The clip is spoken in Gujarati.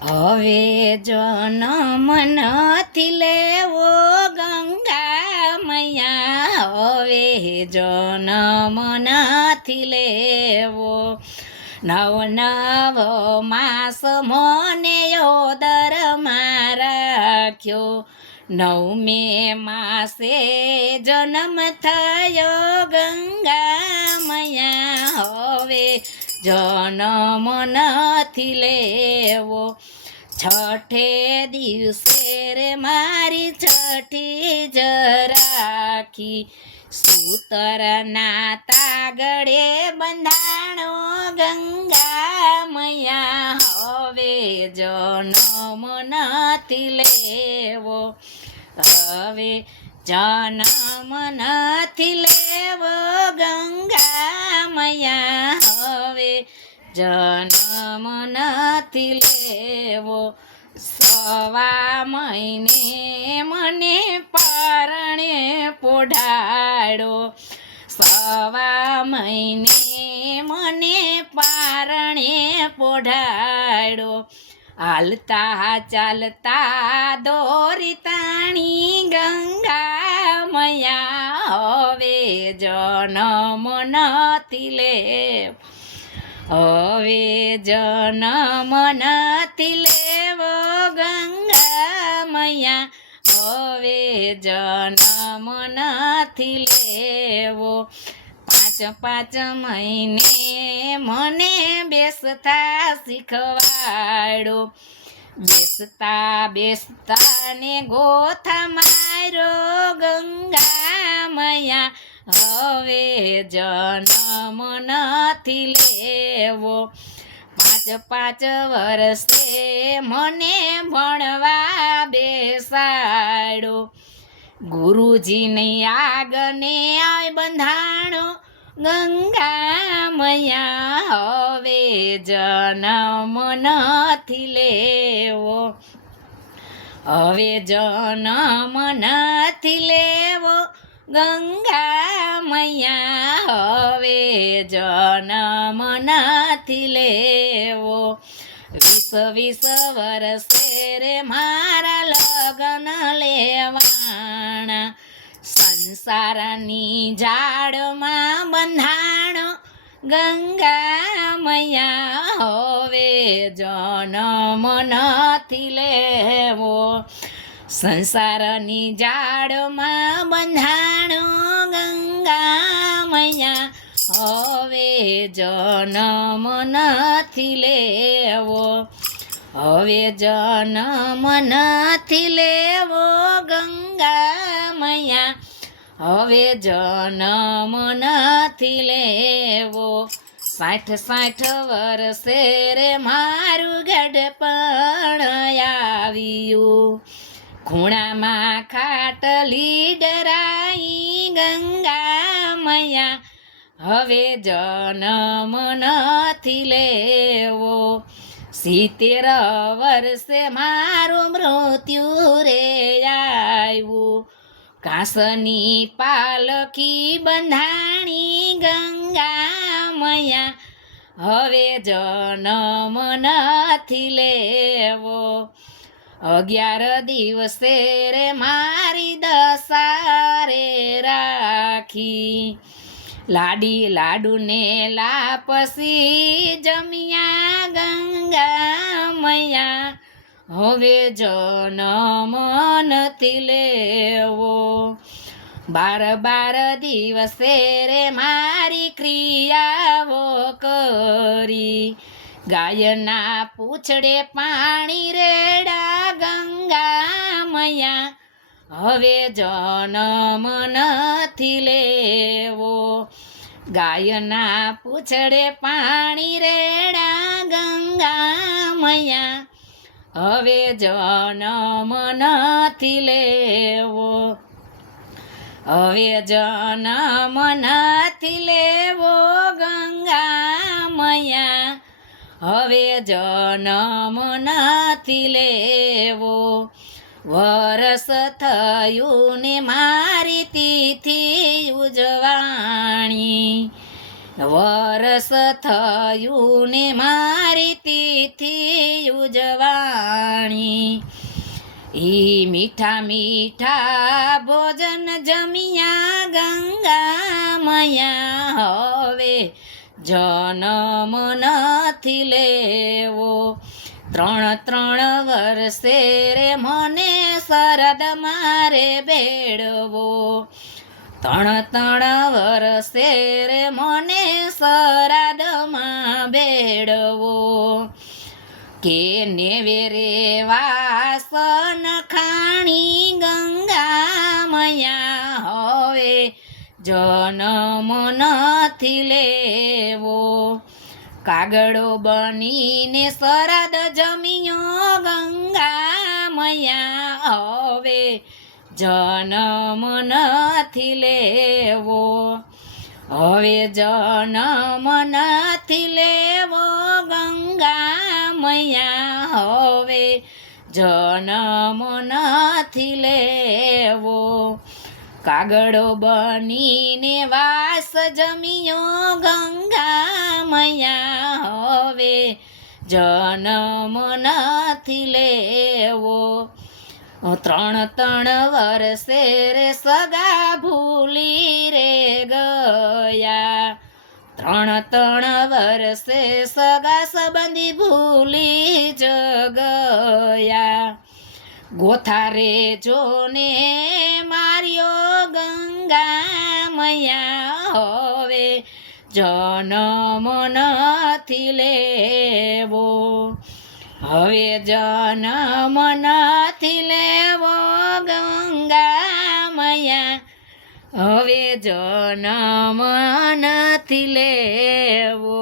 હવે જન્મ નથી લેવો ગંગા મૈયા, હવે જન્મ નથી લેવો. નવ નવ માસ મને યોદરમાં રાખ્યો, નવમે માસે જન્મ થયો ગંગા મૈયા, હવે જન્મ નથી લેવો. છઠે દિવસે રે મારી છઠી જ રાખી, સૂતરના તાગડે બંધાણો ગંગા મૈયા, હવે જન્મ નથી લેવો. હવે જન્મ નથી લેવો ગંગા મૈયા, હવે જન્મ નથી લેવો. સવા મહિને મને પરણે પોઢાડો, સવા મહિને મને પારણે પોઢાડો. હાલતા ચાલતા દોરી તાણી ગંગા મૈયા, હવે જન્મ નથી લેવો. હવે જન્મ નથી લેવો ગંગા મૈયા, હવે જન્મ નથી લેવો. પાંચ પાંચ મહિને મને બેસતા શીખવાડો, બેસતા બેસતા ને ગોથા મારો ગંગા મૈયા, હવે જન્મ નથી લેવો. પાંચ પાંચ વર્ષે મને ભણવા બેસાડો, ગુરુજીની આગને આય બંધાણો ગંગા મૈયા, હવે જન્મ નથી લેવો. હવે જન્મ નથી લેવો ગંગા મૈયા, હવે જન્મ નથી લેવો. 20 વર્ષે રે મારા લગ્ન લેવાણા, સંસારની ઝાડમાં બંધાણો ગંગા મૈયા, હવે જન્મ નથી લેવો. સંસારની ઝાડમાં બંધાણો ગંગા મૈયા, હવે જન્મ નથી લેવો. હવે જન્મ નથી લેવો ગંગા મૈયા, હવે જન્મ નથી લેવો. 60 વર્ષે રે મારું ગઢપણ આવ્યું, ખૂણામાં ખાટલી ડરાઈ ગંગા મૈયા, હવે જન્મ નથી લેવો. 70 વર્ષે મારું મૃત્યુ રે આવ્યું, કાંસની પાલખી બંધાણી ગંગા મૈયા, હવે જન્મ નથી લેવો. 11 દિવસે રે મારી દશા રે રાખી, લાડી લાડુને લાપસી જમ્યા ગંગા મૈયા, હવે જન્મ નથી લેવો. 12 દિવસે રે મારી ક્રિયાઓ કરી, ગાયના પૂંછડે પાણી રેડા ગંગા મૈયા, હવે જન્મ નથી લેવો. ગાયના પૂંછડે પાણી રેડા ગંગા મૈયા, હવે જન્મ નથી લેવો. હવે જન્મ નથી લેવો ગંગા મૈયા, હવે જન્મ નથી લેવો. વરસ થયું ને મારી તિથિ ઉજવાણી, વરસ થયું ને મારી તિથિ ઉજવાણી ઈ મીઠા મીઠા ભોજન જમિયા ગંગા મૈયા હવે જનમ નથી લેવો 3 વર્ષે રે મને શરદ મારે ભેળવો 3 વર્ષે રે મને શ્રાદ્ધમાં ભેળવો કે નેવે રે વાસન ખાણી ગંગા મૈયા હવે જનમ નથી લેવો કાગડો બનીને શ્રાદ્ધ જમિયો ગંગા મૈયા હવે જનમ નથી લેવો હવે જનમ નથી લેવો ગંગા મૈયા હવે જનમ નથી લેવો કાગડો બનીને વાસ જમિયો ગંગા મૈયા હવે જનમ નથી લેવો 3 વર્ષે રે સગા ભૂલી રે ગયા 3 વર્ષે સગા સંબંધી ભૂલી જ ગયા ગોથા રે જોને માર્યો ગંગા મૈયા હવે જનમ નથી લેવો હવે જનમ નથી લેવો ગંગા મૈયા હવે જનમ નથી લેવો